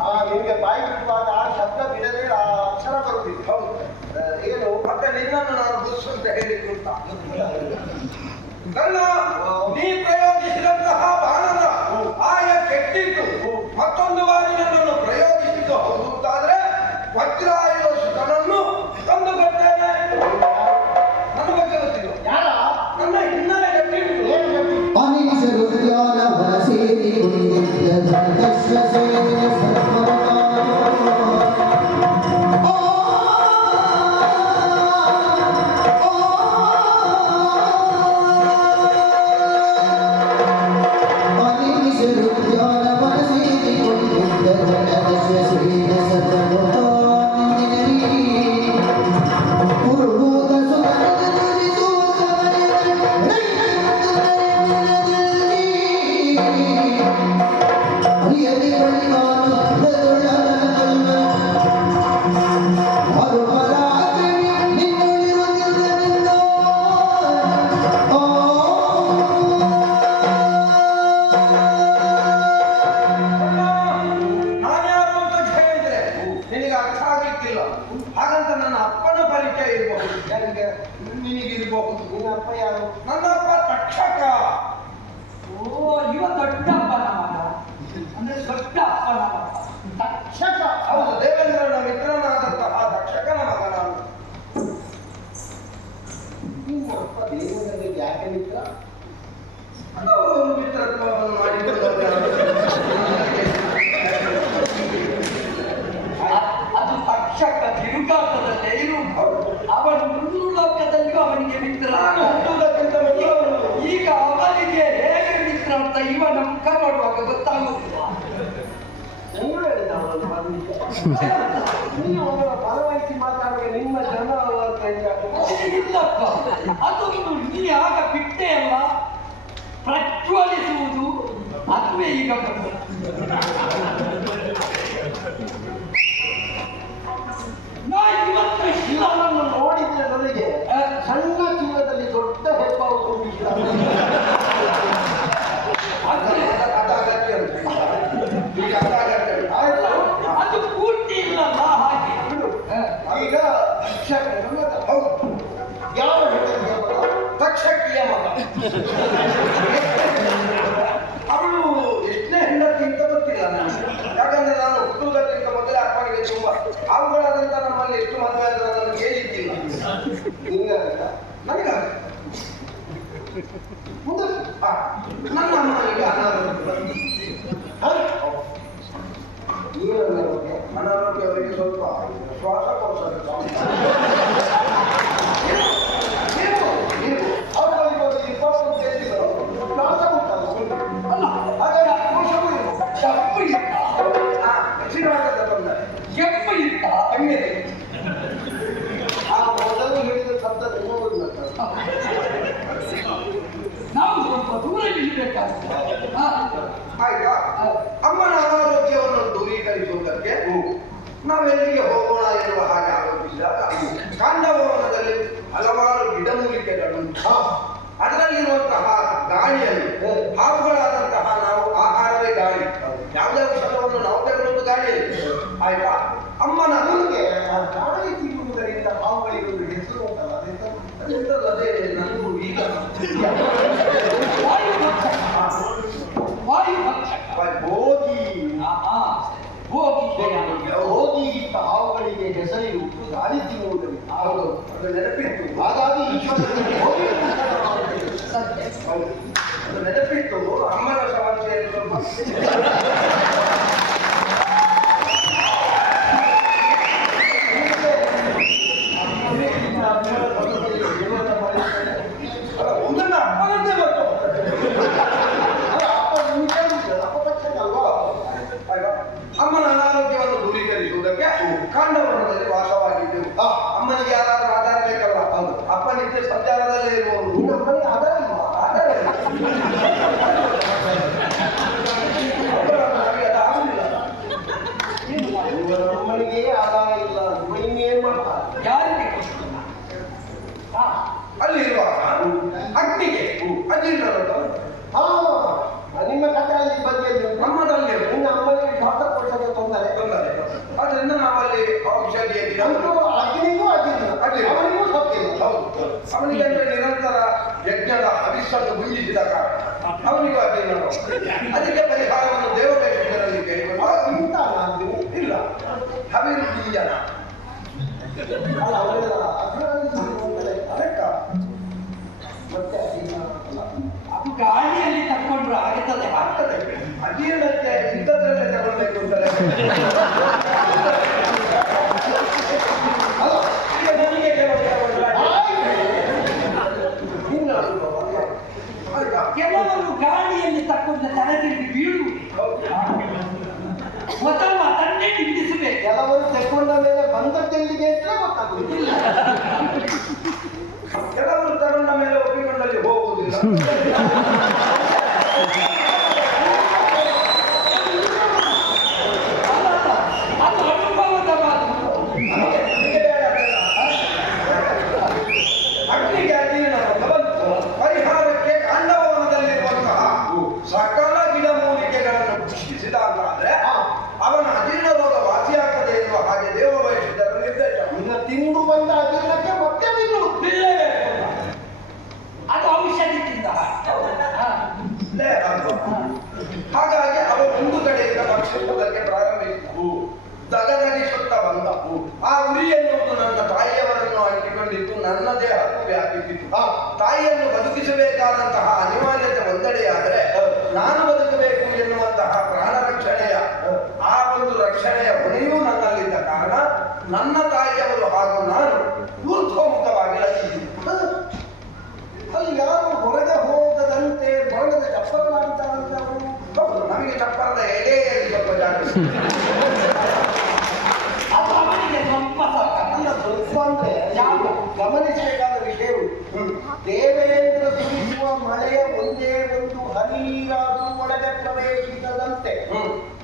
ಆ ನಿಮಗೆ ಬಾಯಿ ಬಿಡುವಾಗ ಆ ಶಬ್ದ ಬಿಡದೆ ಆ ಅಕ್ಷರ ಬರುವುದಿಲ್ಲ ಏನು? ಮತ್ತೆ ನಿನ್ನನ್ನು ನಾನು ಬುಸ್ ಅಂತ ಅಂತ ನನ್ನ ನೀ ಪ್ರಯೋಗಿಸಿದಂತಹ ಬಾಣದ ಆಯ ಕೆಟ್ಟಿದ್ದು. ಮತ್ತೊಂದು ಬಾರಿ ನನ್ನನ್ನು ಪ್ರಯೋಗಿಸಿದ್ದು ಹೌದು ಅಂತಾದ್ರೆ ವಜ್ರಾಯುಧನನ್ನು ತಂದು ಕೊಟ್ಟೇನೆ ನನ್ನ ಬಗ್ಗೆ ಗೊತ್ತಿಲ್ಲ. ಯಾರ? ನನ್ನ ಹಿನ್ನೆಲೆ ಗಟ್ಟಿತ್ತು ನಿನಗಿರಬಹುದು ನಿನ್ನಪ್ಪ ಯಾರು ನನ್ನಪ್ಪ ತಕ್ಷಕ ಓ, ಇವ ದೊಡ್ಡ ಅಂದ್ರೆ ದೊಡ್ಡ ಮಗ ತಕ್ಷಕ ಹೌದು ದೇವೇಂದ್ರನ ಮಿತ್ರನಾದಂತಹ ತಕ್ಷಕನ ಮಗ ನಾನು ನಿನ್ನಪ್ಪ ದೇವೇಂದ್ರನಿಗೆ ಯಾಕೆ ಮಿತ್ರ ಮಿತ್ರತ್ವವನ್ನು ಮಾಡಿಕೊಂಡವರು ಅ- ಅದು ತಕ್ಷಕ ತಿರುಗಾಟದಲ್ಲೇ ಇರು ಅವನು ಮುನ್ನೂರು ಲೋಕದಲ್ಲಿಯೂ ಅವನಿಗೆ ಮಿತ್ರ ನಾನು ಹುಟ್ಟುವುದಕ್ಕಿಂತ ಮೊದಲು ಅವನು ಈಗ ಅವನಿಗೆ ಹೇಗೆ ಮಿತ್ರ ಅಂತ ಇವ ನಮ್ಕ ಮಾಡುವಾಗ ಗೊತ್ತಾಗುದಿಲ್ಲ ನೀವು ಹೇಳಿದ ಅವನನ್ನು ಬರ್ಲಿಕ್ಕೆ ನೀವು ಅವರ ಬಲವಹಿಸಿ ಮಾತಾಡುವಾಗ ನಿಮ್ಮ ಜನ ಅಂತ ಹೆಂಗಾಗ್ತದೆ? ಇಲ್ಲಪ್ಪ ಅದೊಂದು ನೀ ಆಗ ಬಿಟ್ಟೆ ಅಲ್ಲ. ಪ್ರಜ್ವಲಿಸುವುದು ಅದುವೇ ಈಗ ಯಾವುದೇ ಔಷಧವನ್ನು ನಾವು ತಗೊಳ್ಳೋದು ಗಾಳಿಯಲ್ಲಿ ಆಯ್ತಾ? ಅಮ್ಮನ ನನಗೆ ಆ ಗಾಳಿ ತಿನ್ನುವುದರಿಂದ ಹಾವುಗಳಿಗೆ ಒಂದು ಹೆಸರು ಉಂಟಲ್ಲ ಅದೆಂತ? ಅದೇ ನನಗೂ ಈಗ? ವಾಯು ಆಹಾ, ಹೋಗಿ ಹೋಗಿ ಇದ್ದ ಹಾವುಗಳಿಗೆ ಹೆಸರಿರುವುದು ಗಾಳಿ ತಿನ್ನುವುದರಿಂದ. ಹೌದು. ಅದು ನೆನಪಿತ್ತು ಹಾಗಾಗಿ ಈಶ್ವರನಿಗೆ ಹೋಗಿ ಸತ್ಯ. ಅದು ನೆನಪಿತ್ತು ಅಮ್ಮನ ಸಮಸ್ಯೆ ಸ್ವಲ್ಪ ಅಲ್ಲ, ಒಂದನ್ನ ಅಪ್ಪನಂತೆ ಬಂತು ಅಲ್ವಾ? ಅಮ್ಮನ ಅನಾರೋಗ್ಯವನ್ನು ದೂರೀಕರಿಸುವುದಕ್ಕೆ ಕಾಂಡವನದಲ್ಲಿ ವಾಸವಾಗಿದ್ದೆವು ಆ, ಅಮ್ಮನಿಗೆ ಯಾರಾದ್ರೂ ಆಧಾರ ಬೇಕಲ್ಲ ಹೌದು ಅಪ್ಪ ನಿತ್ಯ ಸಂಚಾರದಲ್ಲೇ ಇರುವವರು ಆಧಾರ ಇಲ್ಲ. ಅವನಿಗೆ ಅಂದ್ರೆ ನಿರಂತರ ಯಜ್ಞದ ಹವಿಸ್ಸನ್ನು ಗುಂಜಿಸಿದ ಕಾರಣ ಅವನಿಗೂ ಅದೇ ಅದಕ್ಕೆ ಪರಿಹಾರವನ್ನು ದೇವರಲ್ಲಿ ಕೇಳಿಕೊಂಡು ಇಲ್ಲ. ಹವಿರ್ಬೀಜನ. ಅದು ಗಾಳಿಯಲ್ಲಿ ತಕ್ಕೊಂಡ್ರೆ ಆಗುತ್ತದೆ ಆಗ್ತದೆ. ಅಜೀರ್ಣಕ್ಕೆ ಇದ್ದದ್ರಲ್ಲೇ ತಗೊಳ್ಬೇಕು ಅಂತಾರೆ ಅಲ್ಲ, ಈಗ ನನಗೆ ಕೆಲವು ತಗೊಂಡ್ರೆ ಇನ್ನ ಅಲ್ಲ. ಆಯ್ತಾ? ಕೆಲವರು ಗಾಳಿಯಲ್ಲಿ ತಕ್ಕೊಂಡ ತಲೆತಿರುಗಿ ಬೀಳುವುದು ಮೊದಲು ಅದನ್ನೇ ನಿಲ್ಲಿಸಬೇಕು ಕೆಲವರು ತೆಕ್ಕೊಂಡ ಮೇಲೆ ಬಂದದ್ದೆಲ್ಲಿಗೆ ಅಂತ ಗೊತ್ತಾಗುದಿಲ್ಲ ಕೆಲವರು ತಗೊಂಡ ಮೇಲೆ ಒಪ್ಪಿಕೊಂಡಲ್ಲಿ ಹೋಗುವುದಿಲ್ಲ. ಅಂಟಿಕೊಂಡಿದ್ದು ಹಕ್ಕು ವ್ಯಾಪಿಸಿತು ಆ ತಾಯಿಯನ್ನು ಬದುಕಿಸಬೇಕಾದಂತಹ ಅನಿವಾರ್ಯತೆ ಒಂದೆಡೆಯಾದರೆ, ನಾನು ಬದುಕಬೇಕು ಎನ್ನುವಂತಹ ಪ್ರಾಣ ರಕ್ಷಣೆಯ ಆ ಒಂದು ರಕ್ಷಣೆಯ ಹೊಣೆಯೂ ನನ್ನಲ್ಲಿದ್ದ ಕಾರಣ, ನನ್ನ ತಾಯಿಯವರು ಹಾಗೂ ನಾನು ಊರ್ಧ್ವಮುಖವಾಗಿ ರಚಿಸಿದ್ದು ಅಲ್ಲಿ ಯಾರು ಹೊರಗೆ ಹೋಗದಂತೆ ಬಣ್ಣದ ಚಪ್ಪರ ಮಾಡಿದ್ದಾರಂತೆ ಅವರು ಹೌದು ನಮಗೆ ಚಪ್ಪರದ ಎಲೆಯಲ್ಲಿ ಸ್ವಲ್ಪ ಜಾಗ ಇದೆ. ಅದು ಅವನಿಗೆ ಸ್ವಲ್ಪ ಸಾಕ ಅಲ್ಲ ಸ್ವಲ್ಪ ಅಂದ್ರೆ ಯಾರು ಗಮನಿಸಬೇಕಾದ ವಿಷಯವು ದೇವೇಂದ್ರ ಸುರಿಸುವ ಮಳೆಯ ಒಂದೇ ಒಂದು ಹನಿಯಾದರೂ ಒಳಗೆ ಪ್ರವೇಶಿಸದಂತೆ.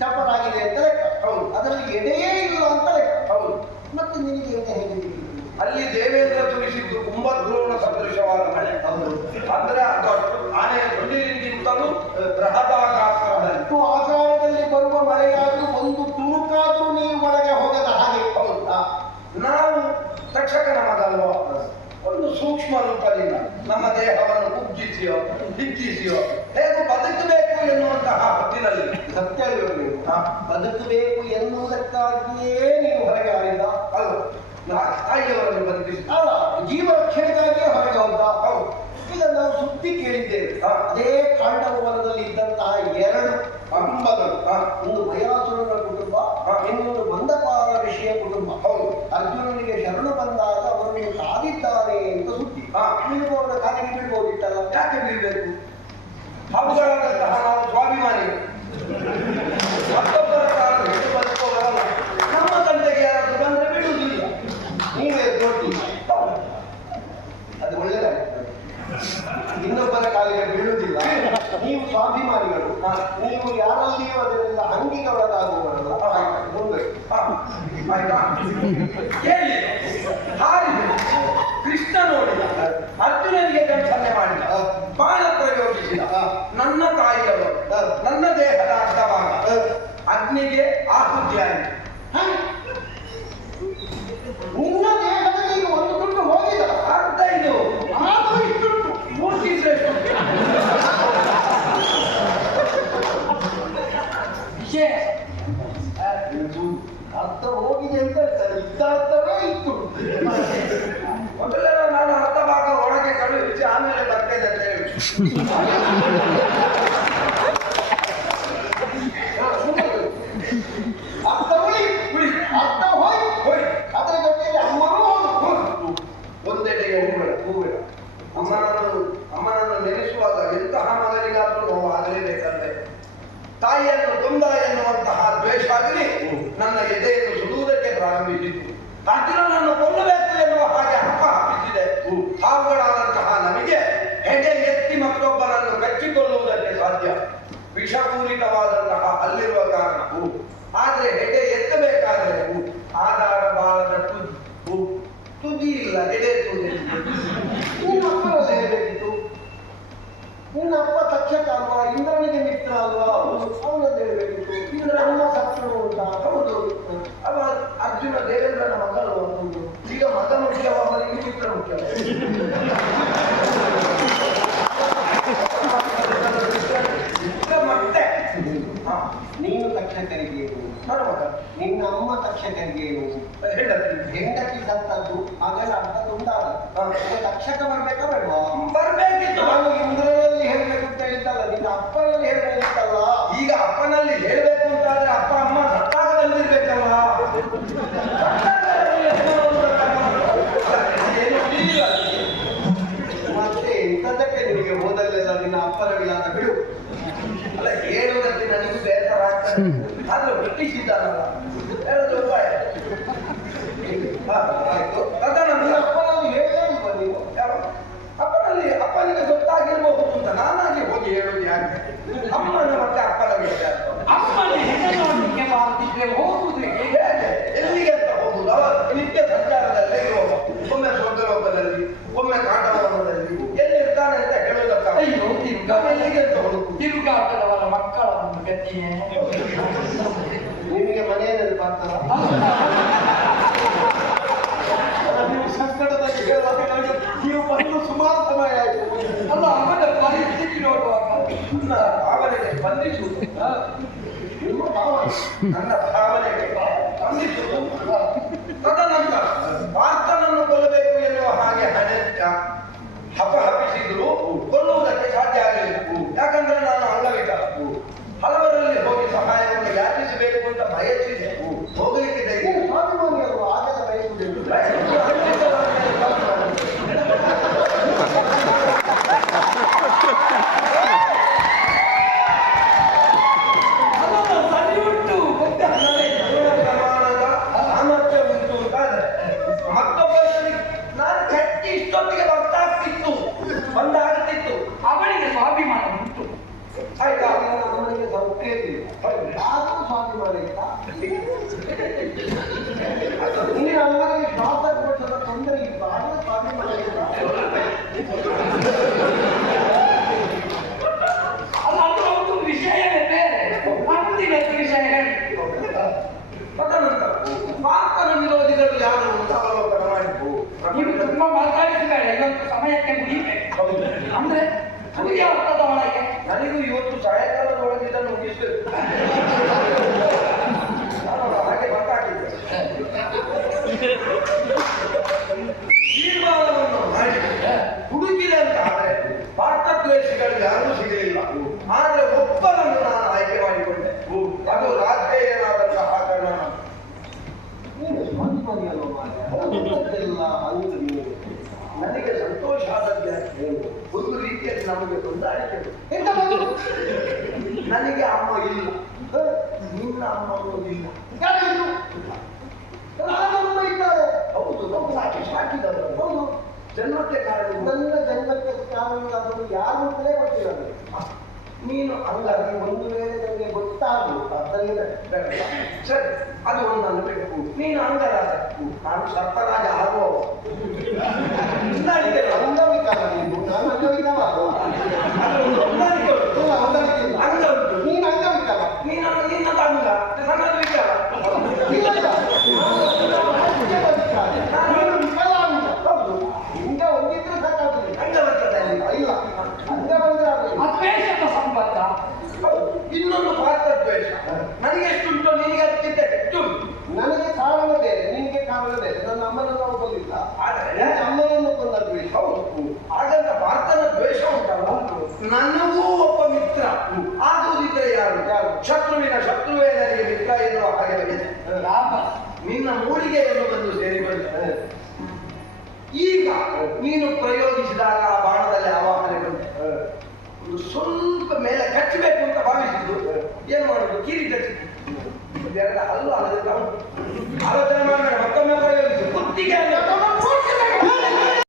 ಚಪ್ಪಲಾಗಿದೆ ಅಂತ ಲೆಕ್ಕ. ಹೌದು. ಅದರಲ್ಲಿ ಎಡೆಯೇ ಇಲ್ಲ ಅಂತ ಲೆಕ್ಕ. ಹೌದು. ಮತ್ತೆ ನಿನಗೆ ಹೇಗೆ ಅಲ್ಲಿ ದೇವೇಂದ್ರ ತುರಿಸಿದ್ದು ಕುಂಭದ್ರೋಣ ಸದೃಶವಾದ ಮಳೆ ಅಂದ್ರೆ ಅದು ಅಷ್ಟು ಆನೆಯ ಸುಡಿಲಿಗಿಂತಲೂ ಬೃಹದಾಗಾತ್ರದಲ್ಲಿ ಮತ್ತು ಆಕಾರದಲ್ಲಿ ಬರುವ ಮಳೆಯಾದ್ರೂ ಒಂದು ತುಣುಕಾದ್ರೂ ನೀರು ಒಳಗೆ ಹೋಗದ ಹಾಗೆ ಹೌದಾ ನಾವು ತಕ್ಷಕನ ಮಗಲ್ವ ಸೂಕ್ಷ್ಮ ನಮ್ಮ ದೇಹವನ್ನು ಕುಗ್ಗಿಸಿಯೋ ಹಿಗ್ಗಿಸಿಯೋ, ಹೇಗೂ ಬದುಕಬೇಕು ಎನ್ನುವಂತಹ ಹೊತ್ತಿನಲ್ಲಿ ಸತ್ಯ. ಬದುಕಬೇಕು ಎನ್ನುವುದಕ್ಕಾಗಿಯೇ ನೀವು ಹೊರಗೆ ಆಡಿದ ಅಲ್ಲ ತಾಯಿಯವರನ್ನು ಬದುಕಿಸಿ ಅಲ್ಲ, ಜೀವ ರಕ್ಷಣೆಗಾಗಿಯೇ ಹೊರಗೆ ಹೋದ, ಹೌದು ಈಗ ನಾವು ಸುದ್ದಿ ಕೇಳಿದ್ದೇವೆ. ಅದೇ ಕಾಂಡವನದಲ್ಲಿ ಇದ್ದಂತಹ ಎರಡು ಕುಟುಂಬಗಳು, ಹಾ. ಒಂದು ಭಯಾಸುರನ ಕುಟುಂಬ. ಇನ್ನೊಂದು ಬಂದಪಾಲ ಋಷಿಯ ಕುಟುಂಬ, ಹೌದು ಅರ್ಜುನನಿಗೆ ಶರಣು ಬಂದಾಗ ಅವರನ್ನು ಕಾದಿದ್ದಾನೆ ಅಂತ ಸುದ್ದಿ ಹಾ. ನೀವು ಅವರ ಕಾಲಿಗೆ ಬೀಳ್ಬೋದಿತ್ತಲ್ಲ ಯಾಕೆ ಬೀಳ್ಬೇಕು ಅವುಗಳಾದಂತಹ ನಾವು ಸ್ವಾಭಿಮಾನಿಗಳು ಮತ್ತೊಬ್ಬರ ನಮ್ಮ ತಂದೆಗೆ ಯಾರಾದ್ರೂ ಬಂದ್ರೆ ಬಿಡುವುದಿಲ್ಲ. ನೀವೇ ಅದು ಒಳ್ಳೆಯದಾಗ್ತದೆ ಇನ್ನೊಬ್ಬರ ಕಾಲಿಗೆ ಬೀಳುವುದಿಲ್ಲ. ನೀವು ಸ್ವಾಭಿಮಾನಿಗಳು. ನೀವು ಯಾರಲ್ಲಿಯೂ ಅದರಿಂದ ಅಂಗಿಗೆ ಒಳಗಾಗುವವರಲ್ಲ ಮುಂದೆ. ಆಯ್ತಾ? ಹೇಳಿ ಹಾರಿ ಕೃಷ್ಣ ನೋಡಿದ. ಅರ್ಜುನನಿಗೆ ಕಣ್ಸನ್ನೆ ಮಾಡಿದ. ಬಾಣ ಪ್ರಯೋಗಿಸಿದ. ನನ್ನ ತಾಯಿಯವರು ನನ್ನ ದೇಹದ ಅರ್ಧಭಾಗ ಅಗ್ನಿಗೆ ಆಹುತಿಯಾಯಿತು ಹ? ನಿನ್ನ ದೇಹದಲ್ಲಿ ಒಂದು ತುಂಡು ಹೋಗಿದ ಅರ್ಧ ಇದು. ಆದರೂ ಇಷ್ಟುಂಟು. ಮೂರ್ತಿ ವಿಷಯ. ಅರ್ಥ ಹೋಗಿದೆ ಅಂತ ಇದ್ದ ಅರ್ಥವೇ ಇತ್ತು. ಮೊದಲೆಲ್ಲ ನಾನು ಅರ್ಧ ಭಾಗ ಒಳಗೆ ಕಳುಹಿಸಿ ಆಮೇಲೆ ಬರ್ತೇನೆ ಅಂತ ಹೇಳಿ. ತಾಯಿಯನ್ನು ತಕ್ಷಕನಿಗೇನು ಹೆಂಡತಿ ಸತ್ತದ್ದು ಮಗನ ಅಂತ ತುಂಟಾದದ್ದು ತಕ್ಷಕ ಬರ್ಬೇಕಾ ಬೇಡವಾ? ಬರ್ಬೇಕಿತ್ತು. ನಾನು ಇಂದ್ರನಲ್ಲಿ ಹೇಳ್ಬೇಕು ಅಂತ ಹೇಳಿದ್ದಲ್ಲ ನಿನ್ನ ಅಪ್ಪನಲ್ಲಿ ಹೇಳ್ಬೇಕಿತ್ತಲ್ಲ. ಈಗ ಅಪ್ಪನಲ್ಲಿ ಹೇಳ್ಬೇಕು. பாவனை பந்திச்சு ரொம்ப பாவம். நல்ல ನೀನು ಅಲ್ಲರಿಗೆ ಶಾಪ ಒಂದು ವಿಷಯವೇ ವಿಷಯ. ತದನಂತರ ವಿರೋಧಿಗಳು ಯಾರು ಅಂತ ಅವಲೋಕನ ಮಾಡಿದ್ದು? ನೀವು ತುಂಬಾ ಮಾತಾಡಿಸಿದ್ದಾರೆ. ಸಮಯಕ್ಕೆ ಮುಗಿಬೇಕು. ಅಂದ್ರೆ ಅದು ಯಾವ ನನಗೆ ಅಮ್ಮ ಇಲ್ಲ. ನಿನ್ನ ಅಮ್ಮ ಇಲ್ಲ. ಇದ್ದಾರೆ ಹೌದು ನಮ್ಗೆ ಸಾಕಿ ಸಾಕಿದ್ದಾರೆ ಹೌದು. ಜನ್ಮಕ್ಕೆ ಕಾರಣ ನನ್ನ ಜನ್ಮಕ್ಕೆ ಕಾರಣವಾದವರು ಯಾರು ಅಂತಲೇ ಗೊತ್ತಿಲ್ಲ ನೀನು ಅಲ್ಲ ನೀ ಒಂದು ವೇಳೆ ನನಗೆ ಗೊತ್ತಾಗಬೇಕು ಅದರಿಂದ ಸರಿ ಅದು ಒಂದು ಬೆಕ್ಕು ನೀನು ಅಂಗರಾಜಕ್ಕೂ ನಾನು ಸರ್ಪರಾಜ ಆಗೋ ಅಂಗವಿಕಾರ ನೀನು ನಾನು ಅಂಗವಿಕಾರ ಆಗೋ camino para ir